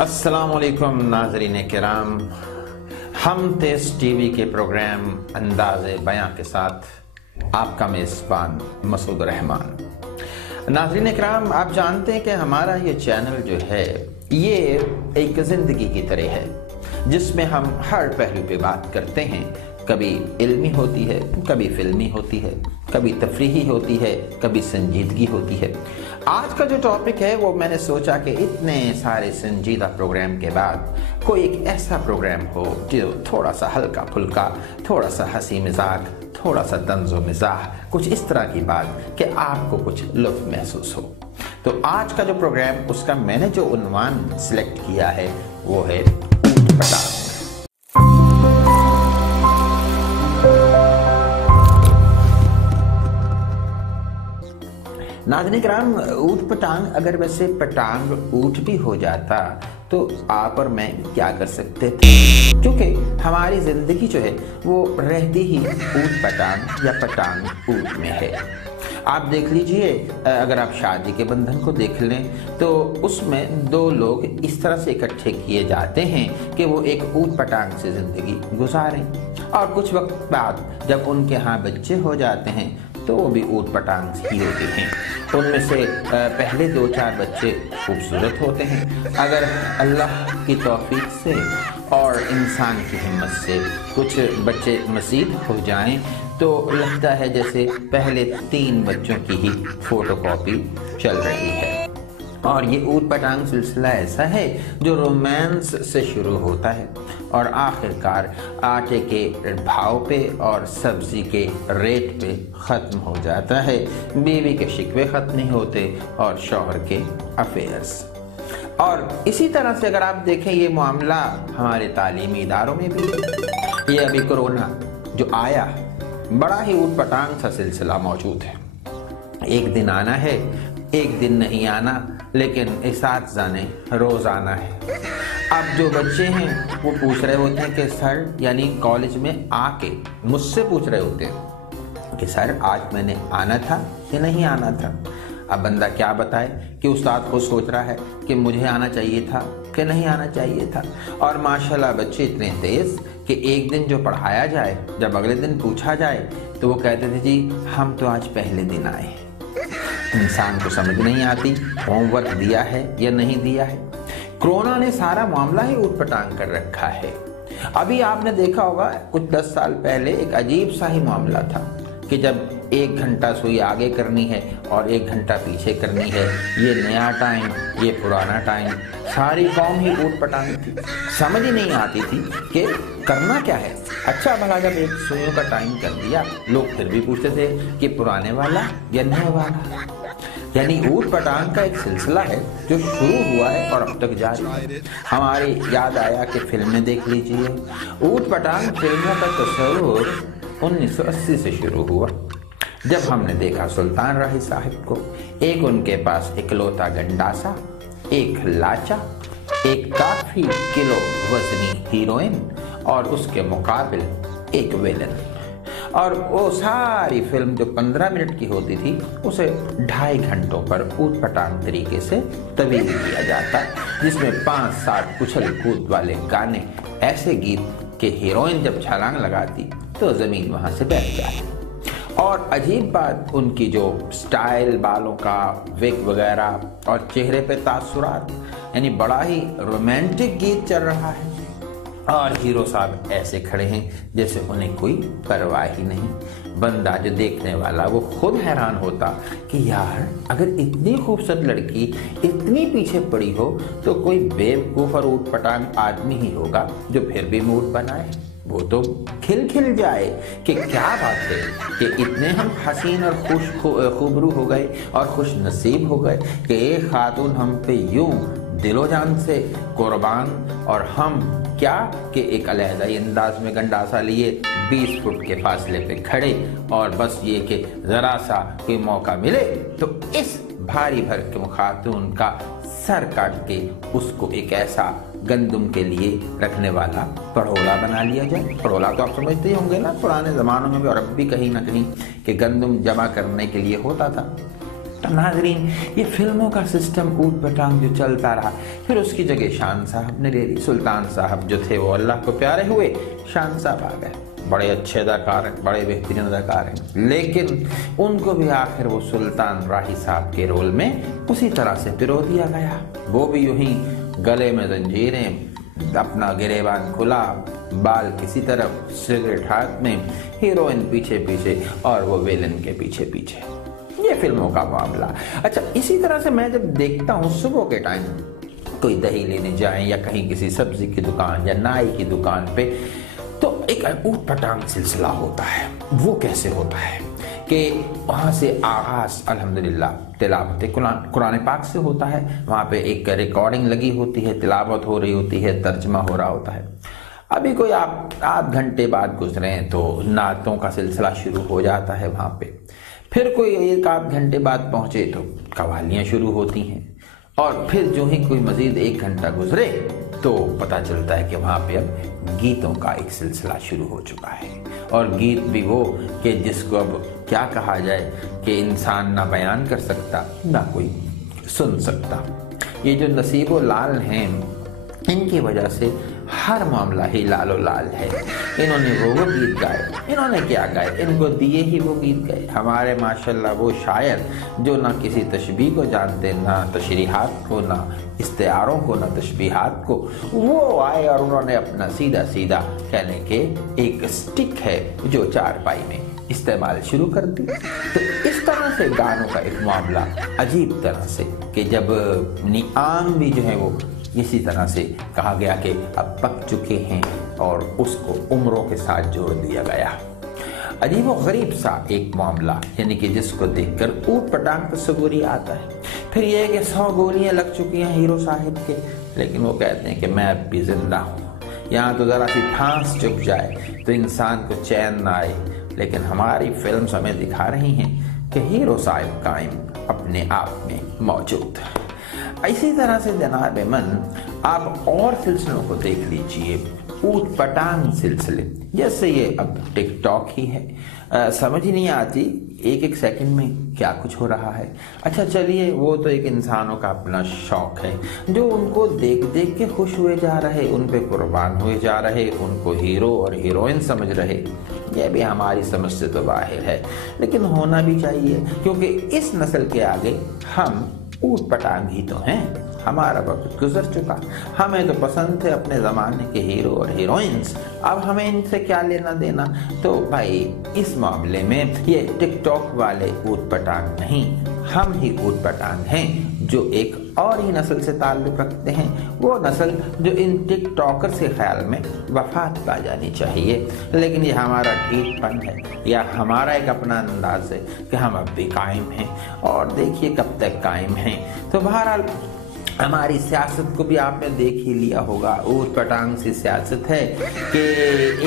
अस्सलाम वालेकुम नाज़रीन किराम, हम तेज़ टीवी के प्रोग्राम अंदाज़े बयां के साथ आपका मेज़बान मसूद रहमान। नाज़रीन किराम, आप जानते हैं कि हमारा ये चैनल जो है ये एक ज़िंदगी की तरह है जिसमें हम हर पहलू पे बात करते हैं। कभी इल्मी होती है, कभी फिल्मी होती है, कभी तफरीही होती है, कभी संजीदगी होती है। आज का जो टॉपिक है वो मैंने सोचा कि इतने सारे संजीदा प्रोग्राम के बाद कोई एक ऐसा प्रोग्राम हो जो थोड़ा सा हल्का फुल्का, थोड़ा सा हंसी मजाक, थोड़ा सा तंज़ो मिज़ाह, कुछ इस तरह की बात कि आपको कुछ लुत्फ़ महसूस हो। तो आज का जो प्रोग्राम, उसका मैंने जो उन्वान सिलेक्ट किया है वो है ऊट पटांग। नाज़रीन किराम, ऊट पटांग, अगर वैसे पटांग ऊट भी हो जाता तो आप और मैं क्या कर सकते थे, क्योंकि हमारी ज़िंदगी जो है वो रहती ही ऊट पटांग या पटांग ऊट में है। आप देख लीजिए, अगर आप शादी के बंधन को देख लें तो उसमें दो लोग इस तरह से इकट्ठे किए जाते हैं कि वो एक ऊट पटांग से ज़िंदगी गुजारें, और कुछ वक्त बाद जब उनके यहाँ बच्चे हो जाते हैं तो वो भी ऊट पटांग ही होते हैं। उनमें से पहले 2-4 बच्चे खूबसूरत होते हैं। अगर अल्लाह की तौफीक से और इंसान की हिम्मत से कुछ बच्चे मज़ीद हो जाएं तो लगता है जैसे पहले 3 बच्चों की ही फोटोकॉपी चल रही है। और ये ऊट पटांग सिलसिला ऐसा है जो रोमांस से शुरू होता है और आखिरकार आटे के भाव पे और सब्जी के रेट पे ख़त्म हो जाता है। बीवी के शिकवे ख़त्म नहीं होते और शौहर के अफेयर्स। और इसी तरह से अगर आप देखें ये मामला हमारे तालीमी इदारों में भी है। ये अभी कोरोना जो आया, बड़ा ही ऊट पटांग सा सिलसिला मौजूद है। एक दिन आना है, एक दिन नहीं आना, लेकिन इसातिज़ा ने रोज़ आना है। अब जो बच्चे हैं वो पूछ रहे होते हैं कि सर, यानी कॉलेज में आके मुझसे पूछ रहे होते हैं कि सर आज मैंने आना था या नहीं आना था। अब बंदा क्या बताए कि उस्ताद खुद सोच रहा है कि मुझे आना चाहिए था कि नहीं आना चाहिए था। और माशाल्लाह बच्चे इतने तेज़ कि एक दिन जो पढ़ाया जाए, जब अगले दिन पूछा जाए तो वो कहते थे जी हम तो आज पहले दिन आए। इंसान को समझ नहीं आती होमवर्क दिया है या नहीं दिया है। कोरोना ने सारा मामला ही ऊट पटांग कर रखा है। अभी आपने देखा होगा कुछ 10 साल पहले एक अजीब सा ही मामला था कि जब 1 घंटा सुई आगे करनी है और 1 घंटा पीछे करनी है, ये नया टाइम, ये पुराना टाइम, सारी कौम ही ऊट पटांग थी। समझ ही नहीं आती थी कि करना क्या है। अच्छा भला जब एक सुइयों का टाइम कर दिया, लोग फिर भी पूछते थे कि पुराने वाला या नए वाला। यानी ऊट पटांग का एक सिलसिला है जो शुरू हुआ है और अब तक जारी है। हमारी याद आया कि फिल्में देख लीजिए। ऊट पटांग फिल्मों का तस्वुर 1980 से शुरू हुआ, जब हमने देखा सुल्तान राही साहब को। एक उनके पास इकलौता गंडासा, एक लाचा, एक काफी किलो वजनी हीरोइन और उसके मुकाबिल एक विलन। और वो सारी फिल्म जो 15 मिनट की होती थी उसे 2.5 घंटों पर ऊट पटांग तरीके से तब्दील किया जाता, जिसमें 5-7 उछल कूद वाले गाने, ऐसे गीत कि हीरोइन जब छलांग लगाती तो ज़मीन वहाँ से बैठ जाती। और अजीब बात, उनकी जो स्टाइल, बालों का विग वगैरह और चेहरे पे तासुरात, यानी बड़ा ही रोमांटिक गीत चल रहा है और हीरो साहब ऐसे खड़े हैं जैसे उन्हें कोई परवाह ही नहीं। बंदा जो देखने वाला वो खुद हैरान होता कि यार अगर इतनी खूबसूरत लड़की इतनी पीछे पड़ी हो तो कोई बेवकूफ़ और ऊट पटांग आदमी ही होगा जो फिर भी मूड बनाए। वो तो खिल जाए कि क्या बात है कि इतने हम हसीन और खूबरू हो गए और खुश नसीब हो गए कि एक खातून हम पे यूं दिलो जान से कुर्बान, और हम क्या कि एक अलहदा अंदाज में गंडासा लिए 20 फुट के फासले पे खड़े, और बस ये कि ज़रा सा कोई मौका मिले तो इस भारी भरकम खातून का सर काट के उसको एक ऐसा गंदुम के लिए रखने वाला पड़ोला बना लिया जाए। पड़ोला तो आप समझते ही होंगे ना, पुराने ज़मानों में भी और अब भी कहीं ना कहीं कि गंदुम जमा करने के लिए होता था। नाज़रीन, ये फिल्मों का सिस्टम ऊट पटांग जो चलता रहा, फिर उसकी जगह शान साहब ने ले ली। सुल्तान साहब जो थे वो अल्लाह को प्यारे हुए, शान साहब आ गए। बड़े अच्छे अदाकार हैं, बड़े बेहतरीन अदाकार हैं, लेकिन उनको भी आखिर वो सुल्तान राही साहब के रोल में उसी तरह से पिरो दिया गया। वो भी यूं ही गले में जंजीरें, अपना गिरेबान खुला, बाल किसी तरफ, सिगरेट हाथ में, हीरोइन पीछे पीछे और वो विलेन के पीछे पीछे। ये फिल्मों का मामला। अच्छा, इसी तरह से मैं जब देखता हूँ सुबह के टाइम कोई दही लेने जाए या कहीं किसी सब्जी की दुकान या नाई की दुकान पे, तो एक ऊट पटांग सिलसिला होता है। वो कैसे होता है कि वहाँ से आगाज अल्हम्दुलिल्लाह तिलावत कुरान पाक से होता है। वहाँ पे एक रिकॉर्डिंग लगी होती है, तिलावत हो रही होती है, तर्जमा हो रहा होता है। अभी कोई आप आध घंटे बाद गुजरे तो नातों का सिलसिला शुरू हो जाता है वहाँ पे। फिर कोई एक आध घंटे बाद पहुंचे तो कव्वालियाँ शुरू होती हैं, और फिर जो ही कोई मजीद एक घंटा गुजरे तो पता चलता है कि वहाँ पे अब गीतों का एक सिलसिला शुरू हो चुका है। और गीत भी वो कि जिसको अब क्या कहा जाए कि इंसान ना बयान कर सकता ना कोई सुन सकता। ये जो नसीबो लाल हैं, इनकी वजह से हर मामला ही लालो लाल है। इन्होंने वो गीत गाए, इन्होंने क्या गाए, इनको दिए ही वो गीत गाए। हमारे माशाल्लाह वो शायर जो ना किसी तशबीह को जानते, ना तशरीहात को, ना इस्तिआरों को, ना तशबीहात को, वो आए और उन्होंने अपना सीधा सीधा कहने के एक स्टिक है जो चारपाई में इस्तेमाल शुरू कर दी। तो इस तरह से गानों का एक मामला अजीब तरह से कि जब निआम भी जो है वो इसी तरह से कहा गया कि अब पक चुके हैं और उसको उम्रों के साथ जोड़ दिया गया। अजीब व गरीब सा एक मामला, यानी कि जिसको देखकर ऊट पटांग तस्वुर आता है। फिर ये है कि 100 गोलियां लग चुकी हैं हीरो साहिब के, लेकिन वो कहते हैं कि मैं अब भी जिंदा हूँ। यहाँ तो ज़रा सी फांस चुक जाए तो इंसान को चैन ना आए, लेकिन हमारी फिल्म हमें दिखा रही हैं कि हीरो साहिब कायम अपने आप में मौजूद है। इसी तरह से जनाब मन आप और सिलसिलों को देख लीजिए, ऊट पटांग सिलसिले, जैसे ये अब टिकटॉक ही है। समझ ही नहीं आती एक एक सेकंड में क्या कुछ हो रहा है। अच्छा चलिए, वो तो एक इंसानों का अपना शौक है जो उनको देख देख के खुश हुए जा रहे, उन पे कुर्बान हुए जा रहे, उनको हीरो और हीरोइन समझ रहे। यह भी हमारी समझ से तो बाहर है, लेकिन होना भी चाहिए, क्योंकि इस नस्ल के आगे हम ऊट पटांग ही तो हैं। हमारा वक्त गुजर चुका, हमें तो पसंद थे अपने ज़माने के हीरो और हीरोइंस, अब हमें इनसे क्या लेना देना। तो भाई इस मामले में ये टिकटॉक वाले ऊट पटांग नहीं, हम ही ऊट पटांग हैं जो एक और ही नस्ल से ताल्लुक़ रखते हैं, वो नस्ल जो इन टिकटॉकर से ख्याल में वफात पा जानी चाहिए। लेकिन ये हमारा ढीठपन है या हमारा एक अपना अंदाज है कि हम अब भी कायम हैं, और देखिए कब तक कायम हैं। तो बहरहाल हमारी सियासत को भी आपने देख ही लिया होगा, ऊट पटांग सी सियासत है कि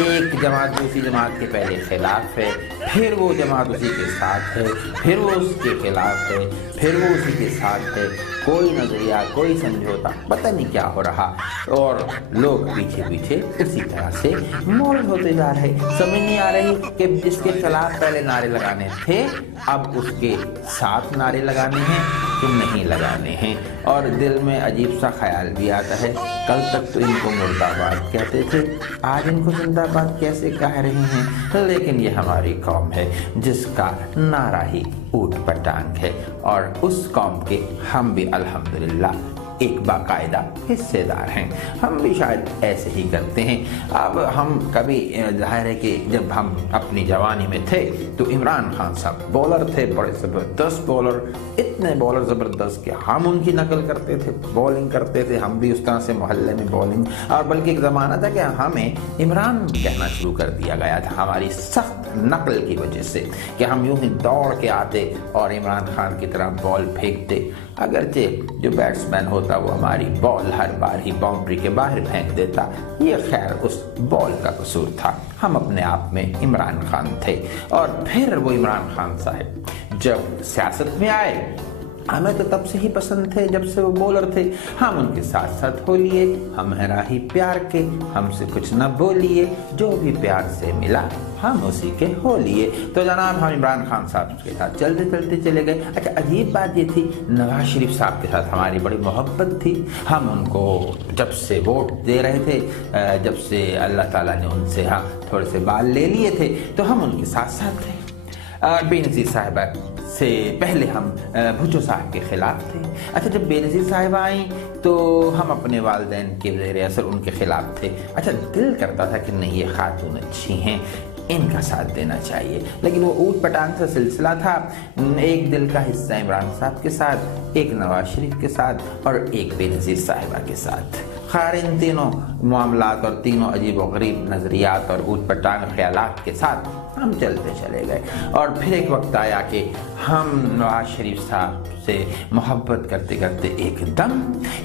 एक जमात दूसरी जमात के पहले खिलाफ है, फिर वो जमात उसी के साथ है, फिर वो उसके खिलाफ है, फिर वो उसी के साथ है। कोई नजरिया, कोई समझौता, पता नहीं क्या हो रहा, और लोग पीछे पीछे उसी तरह से मोल्ड होते जा रहे। समझ नहीं आ रही कि जिसके खिलाफ पहले नारे लगाने थे अब उसके साथ नारे लगाने हैं कि नहीं लगाने हैं। और दिल में अजीब सा ख्याल भी आता है, कल तक तो इनको मुर्दाबाद कहते थे, आज इनको जिंदाबाद कैसे कह रहे हैं। लेकिन ये हमारी कौम है जिसका नारा ही ऊट पटांग है, और उस कौम के हम भी अल्हम्दुलिल्लाह एक बाकायदा हिस्सेदार हैं। हम भी शायद ऐसे ही करते हैं। अब हम कभी जाहिर है कि जब हम अपनी जवानी में थे तो इमरान खान साहब बॉलर थे, बड़े ज़बरदस्त बॉलर, इतने बॉलर ज़बरदस्त कि हम उनकी नकल करते थे, बॉलिंग करते थे हम भी उस तरह से मोहल्ले में बॉलिंग। और बल्कि एक ज़माना था कि हमें इमरान कहना शुरू कर दिया गया था हमारी सख्त नकल की वजह से, कि हम यूं ही दौड़ के आते और इमरान खान की तरह बॉल फेंकते। अगरचे जो बैट्समैन होता वो हमारी बॉल हर बार ही बाउंड्री के बाहर फेंक देता, ये खैर उस बॉल का कसूर था, हम अपने आप में इमरान खान थे। और फिर वो इमरान खान साहब जब सियासत में आए हमें तो तब से ही पसंद थे जब से वो बॉलर थे। हम उनके साथ साथ हो लिए, हमारा ही प्यार के, हमसे कुछ न बोलिए, जो भी प्यार से मिला हम उसी के हो लिए। तो जनाब हम इमरान खान साहब के साथ चलते चलते चले गए। अच्छा, अजीब बात ये थी, नवाज शरीफ साहब के साथ हमारी बड़ी मोहब्बत थी। हम उनको जब से वोट दे रहे थे, जब से अल्लाह ताला ने उनसे थोड़े से बाल ले लिए थे, तो हम उनके साथ साथ थे। बेनज़ीर साहिबा से पहले हम भुट्टो साहब के खिलाफ थे। अच्छा, जब बेनज़ीर साहिबा आई तो हम अपने वालिदैन के ज़ेर असर उनके खिलाफ थे। अच्छा, दिल करता था कि नहीं, ये खातून अच्छी हैं, इनका साथ देना चाहिए, लेकिन वो ऊट पटांग सा सिलसिला था। एक दिल का हिस्सा इमरान साहब के साथ, एक नवाज शरीफ के साथ और एक बेनज़ीर साहिबा के साथ। खैर, इन तीनों मामलात और तीनों अजीब व गरीब नज़रियात और ऊट पटांग ख्यालात के साथ हम चलते चले गए। और फिर एक वक्त आया कि हम नवाज शरीफ साहब से मोहब्बत करते करते एकदम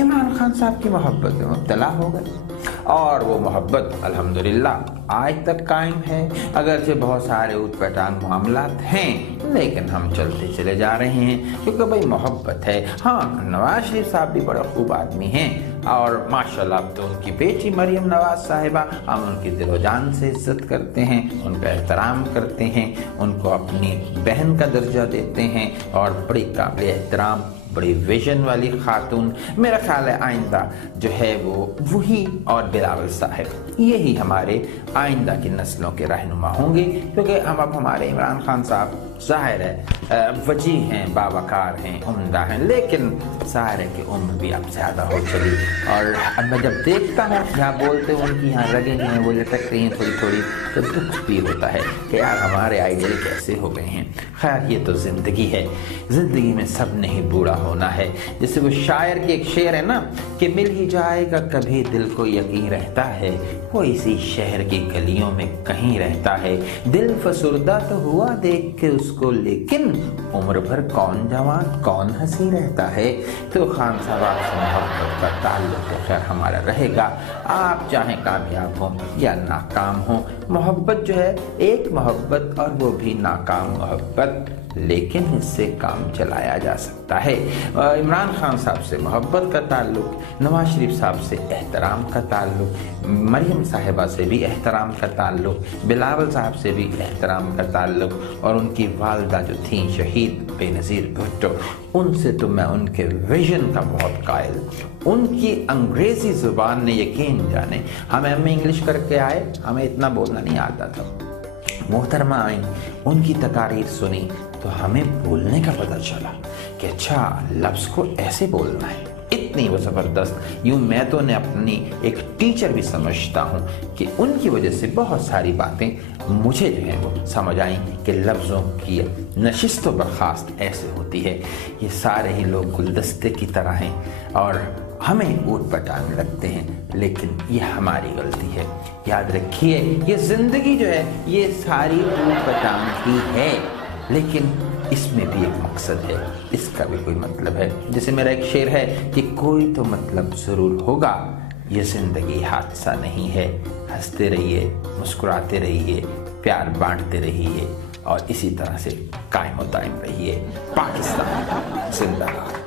इमरान खान साहब की मोहब्बत में मुब्तला हो गए। और वो मोहब्बत अल्हम्दुलिल्लाह आज तक कायम है। अगरचे बहुत सारे ऊट पटांग मामलात हैं, लेकिन हम चलते चले जा रहे हैं, क्योंकि भाई मोहब्बत है। हाँ, नवाज शरीफ साहब भी बड़ा खूब आदमी हैं और माशाल्लाह अब तो उनकी बेटी मरियम नवाज साहिबा, हम उनकी दिलो जान से इज्जत करते हैं, उनका एहतराम करते हैं, उनको अपनी बहन का दर्जा देते हैं और बड़ी काबिल एहतराम, बड़ी विजन वाली खातून। मेरा ख्याल है आइंदा जो है वो वही और बिलावल साहब, यही हमारे आइंदा की नस्लों के रहनुमा होंगे, क्योंकि हम अब हमारे इमरान खान साहब ज़ाहिर है वजी हैं, बावकार हैं, उम्दा हैं, लेकिन ज़ाहिर है कि उम्र भी अब ज़्यादा हो चली। और अब मैं जब देखता हूँ यहाँ बोलते हैं उनकी यहाँ रगें जो हैं वो लटक रही हैं थोड़ी थोड़ी, तो दुख भी होता है कि यार हमारे आइडियल कैसे हो गए हैं। खैर, ये तो ज़िंदगी है, ज़िंदगी में सब नहीं बूढ़ा होना है। जैसे वो शायर की एक शेर है ना कि मिल ही जाएगा कभी दिल को यकीन रहता है, वो इसी शहर की गलियों में कहीं रहता है। दिल फसुर्दा तो हुआ देख के उसको, लेकिन उम्र भर कौन जवान कौन हंसी रहता है। तो खान साहब आपसे मोहब्बत का ताल्लुक तो खैर हमारा रहेगा, आप चाहे कामयाब हो या नाकाम हो। मोहब्बत जो है एक मोहब्बत, और वो भी नाकाम मोहब्बत, लेकिन इससे काम चलाया जा सकता है। इमरान खान साहब से मोहब्बत का ताल्लुक, नवाज शरीफ साहब से एहतराम का ताल्लुक, मरियम साहिबा से भी एहतराम का ताल्लुक, बिलावल साहब से भी एहतराम का ताल्लुक, और उनकी वालदा जो थी शहीद बेनज़ीर भुट्टो, उनसे तो मैं उनके विजन का बहुत कायल। उनकी अंग्रेज़ी ज़ुबान ने यकीन जाने, हम इंग्लिश करके आए, हमें इतना बोलना नहीं आता था। मोहतरमा आई, उनकी तकारीर सुनी तो हमें बोलने का पता चला कि अच्छा लफ्ज़ को ऐसे बोलना है। इतनी वो ज़बरदस्त, यूँ मैं तो ने अपनी एक टीचर भी समझता हूँ कि उनकी वजह से बहुत सारी बातें मुझे जो है वो समझ आई कि लफ्ज़ों की नशिस्त व बर्खास्त ऐसे होती है। ये सारे ही लोग गुलदस्ते की तरह हैं और हमें ऊट पटांग लगते हैं, लेकिन ये हमारी गलती है। याद रखिए, ये ज़िंदगी जो है ये सारी ऊट पटांग ही है, लेकिन इसमें भी एक मकसद है, इसका भी कोई मतलब है। जैसे मेरा एक शेर है कि कोई तो मतलब ज़रूर होगा, ये ज़िंदगी हादसा नहीं है। हंसते रहिए, मुस्कुराते रहिए, प्यार बांटते रहिए और इसी तरह से कायम व दायम रहिए। पाकिस्तान जिंदाबाद।